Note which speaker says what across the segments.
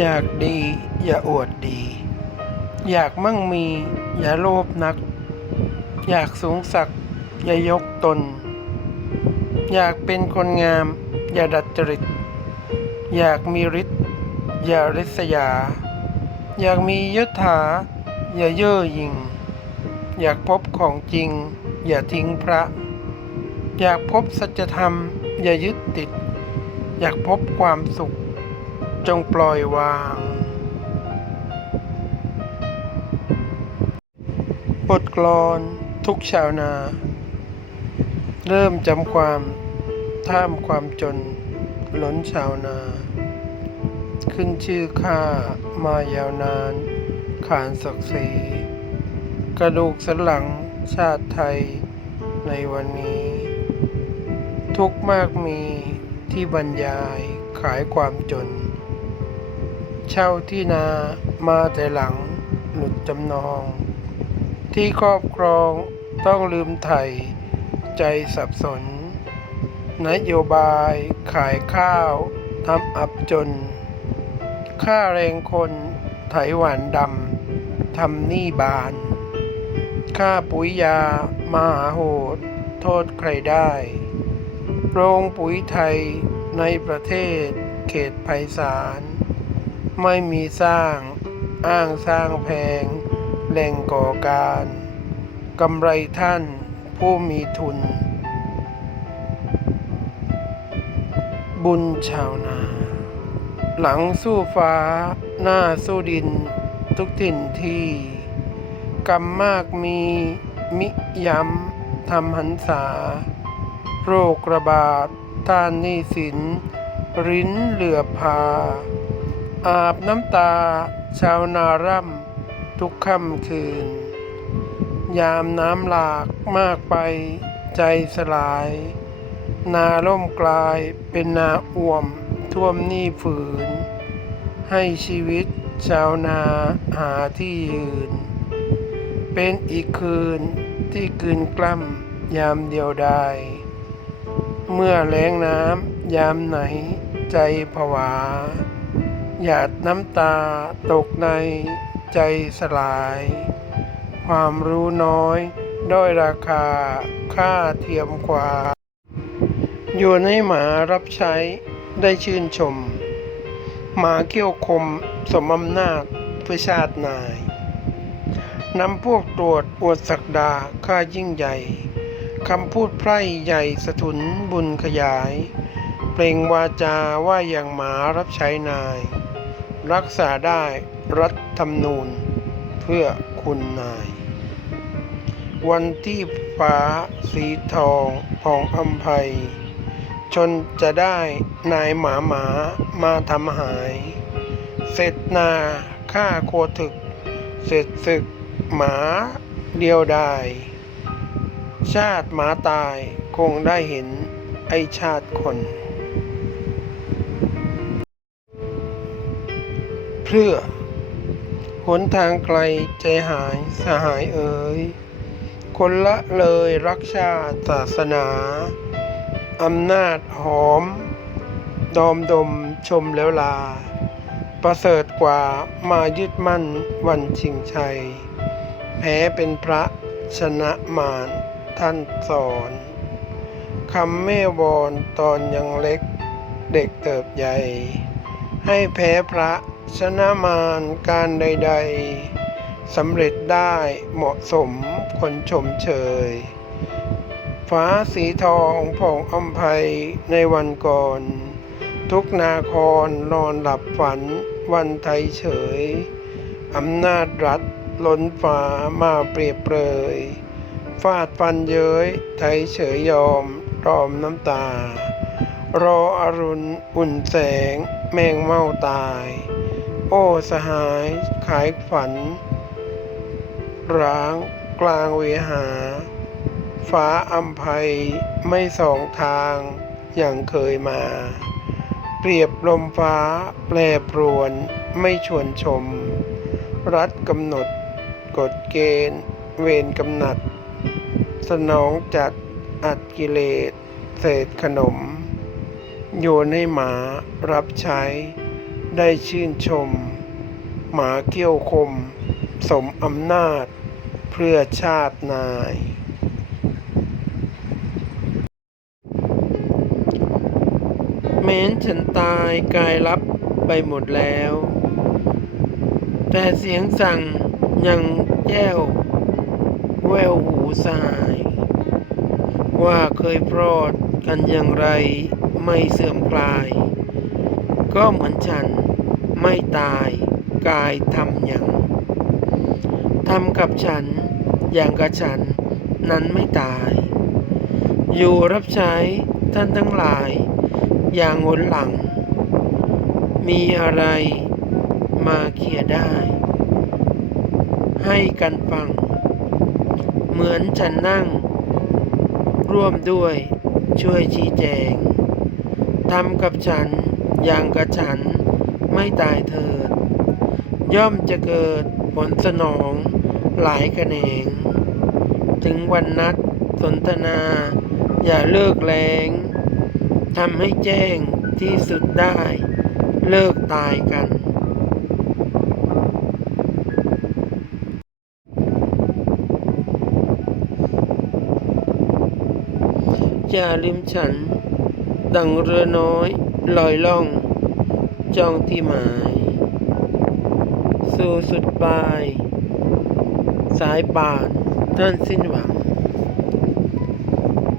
Speaker 1: อยากดี อย่าอวดดี อยากมั่งมี อย่าโลภนัก อยากสูงสักดิ์อย่ายกตน อยากเป็นคนงาม อย่าดัดจริต อยากมีฤทธิ์อย่าริษยา อยากมียศถา อย่าเย่อหยิ่ง อยากพบของจริง อย่าทิ้งพระ อยากพบสัจธรรม อย่ายึดติด อยากพบความสุข จงปล่อยวาง บทกลอนทุกชาวนา เริ่มจำความท่ามความจนหล้นชาวนา ขึ้นชื่อข้ามายาวนาน ขานศักดิ์ศรีกระดูกสันหลังชาติไทยในวันนี้ ทุกมากมีที่บรรยายขายความจน เช่าที่นามาแต่หลังหลุดจำนอง ที่ครอบครองต้องลืมไถ่ใจสับสน นโยบายขายข้าวทำอับจน ค่าแรงคนไถหวานดำทำหนี้บาน ค่าปุ๋ยยามาหาโหด โทษใครได้ โรงปุ๋ยไทยในประเทศเขตไพศาล ไม่มีสร้างอ้างสร้างแพงแหล่งก่อการกำไรท่านผู้มีทุน บุญชาวนา หลังสู้ฟ้าหน้าสู้ดินทุกถิ่นที่กรรมมากมีมิย้ำทำหันษา โรคระบาดท่านนี้สิน ริ้นเหลือพา อาบน้ำตา ชาวนาร่ำทุกค่ำคืน ยามน้ำหลากมากไปใจสลาย นาล่มกลายเป็นนาอ่วมท่วมหนี้ฝืน ให้ชีวิตชาวนาหาที่ยืน เป็นอีกคืนที่กืนกล้ำยามเดียวดาย เมื่อแล้งน้ำยามไหนใจผวา หยาดน้ำตาตกในใจสลาย ความรู้น้อย ด้อยราคาค่าเทียมกว่าอยู่ในหมารับใช้ได้ชื่นชม หมาเขี้ยวคมสมอำนาจเพื่อชาตินายนำพวกตรวจอวดศักดาค่ายิ่งใหญ่คำพูดไพร่ใหญ่สะทุนบุญขยาย เปล่งวาจาว่าอย่างหมารับใช้นาย รักษาได้รัฐธรรมนูญเพื่อคุณนาย วันที่ฟ้าสีทองผ่องอำไพยชนจะได้นายหมาหมามาทำหาย เสร็จนาฆ่าโคถึก เสร็จศึกหมาเดียวดาย ชาติหมาตายคงได้เห็นไอชาติคน เพื่อหนทางไกลใจหายสหายเอ๋ย คนละเลยรักชาติศาสนาอำนาจหอม ดอมดมชมแล้วลา ประเสริฐกว่ามายึดมั่นวันชิงชัย แพ้เป็นพระชนะมารท่านสอนคำแม่วอนตอนยังเล็กเด็กเติบใหญ่ ให้แพ้พระ ชนะมารการใด ๆสำเร็จได้เหมาะสมคนชมเชย ฟ้าสีทองผ่องอำไพในวันก่อน ทุกนาครนอนหลับฝันวันไทยเฉยอำนาจรัฐล้นฟ้ามาเปรียบเปรยฟาดฟันเย้ยไทยเฉยยอมรอมน้ำตา รออรุณอุ่นแสงแมงเมาตาย โอ้สหายขายฝัน ร้างกลางเวหา ฟ้าอัมภัยไม่สองทางอย่างเคยมา เปรียบลมฟ้าแปรปรวนไม่ชวนชม รัฐกำหนด กฎเกณฑ์ เวรกำหนัด สนองจัดอัดกิเลสเศษขนม โยนให้หมารับใช้ ได้ชื่นชม หมาเกี้ยวคม สมอำนาจ เพื่อชาตินาย แม้นฉันตายกายรับไปหมดแล้ว แต่เสียงสั่งยังแจ้ว แววหูสาย ว่าเคยพรอดกันอย่างไรไม่เสื่อมคลาย ก็เหมือนฉัน ไม่ตายกายทำอย่างทำกับฉันอย่างกับฉันนั้นไม่ตาย อยู่รับใช้ท่านทั้งหลาย อย่างหนหลัง มีอะไรมาเคลียได้ ให้กันฟัง เหมือนฉันนั่ง ร่วมด้วยช่วยชี้แจงทำกับฉันอย่างกับฉัน ไม่ตายเถิด ย่อมจะเกิดผลสนองหลายกระแหนง ถึงวันนัดสนทนา อย่าเลิกแรงทำให้แจ้งที่สุดได้ เลิกตายกันอย่าลืมฉัน ดังเรือน้อยลอยล่อง จ้องที่หมาย สู่สุดปลาย สายป่านท่านสิ้นหวัง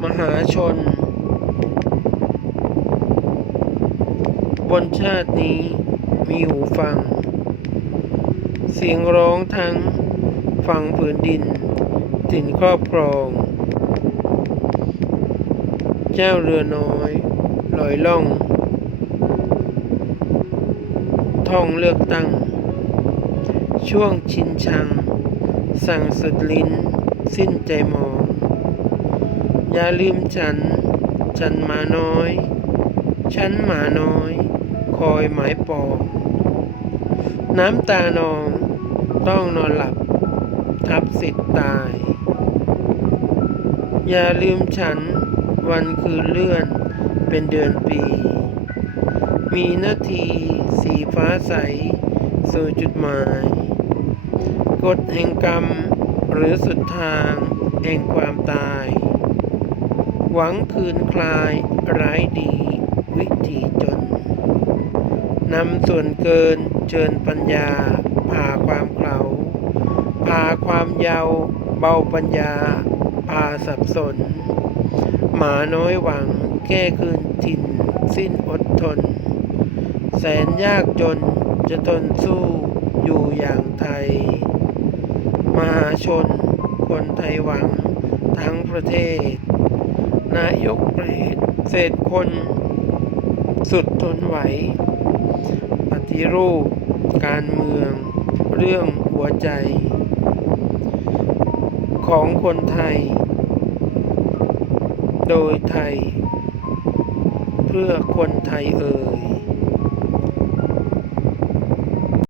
Speaker 1: มหาชน บนชาตินี้มีหูฟัง เสียงร้องทั้งฝั่งผืนดินถิ่นครอบครอง เจ้าเรือน้อยลอยล่อง ท่องเลือกตั้ง ช่วงชินชัง สั่งสุดลิ้น สิ้นใจมอง อย่าลืมฉัน ฉันมาน้อย ฉันหมาน้อย คอยหมายปอง น้ำตานอง ต้องนอนหลับ ทับสิทธิ์ตาย อย่าลืมฉัน วันคืนเลื่อน เป็นเดือนปี มีนาทีสีฟ้าใส สู่จุดหมาย กฎแห่งกรรม หรือสุดทางแห่งความตาย หวังคืนคลายร้ายดี วิถีจนนำส่วนเกินเชิญปัญญาผ่าความเกลาผ่าความเยาวเบาปัญญาผ่าสับสน หมาน้อยหวังแก้คืนถิ่นสิ้นอดทน แสนยากจนจะทนสู้อยู่อย่างไทย มหาชน คนไทยหวังทั้งประเทศ นายกเปรตเศษคน สุดทนไหว ปฏิรูป การเมือง เรื่องหัวใจ ของคนไทย โดยไทย เพื่อคนไทยเอ่ย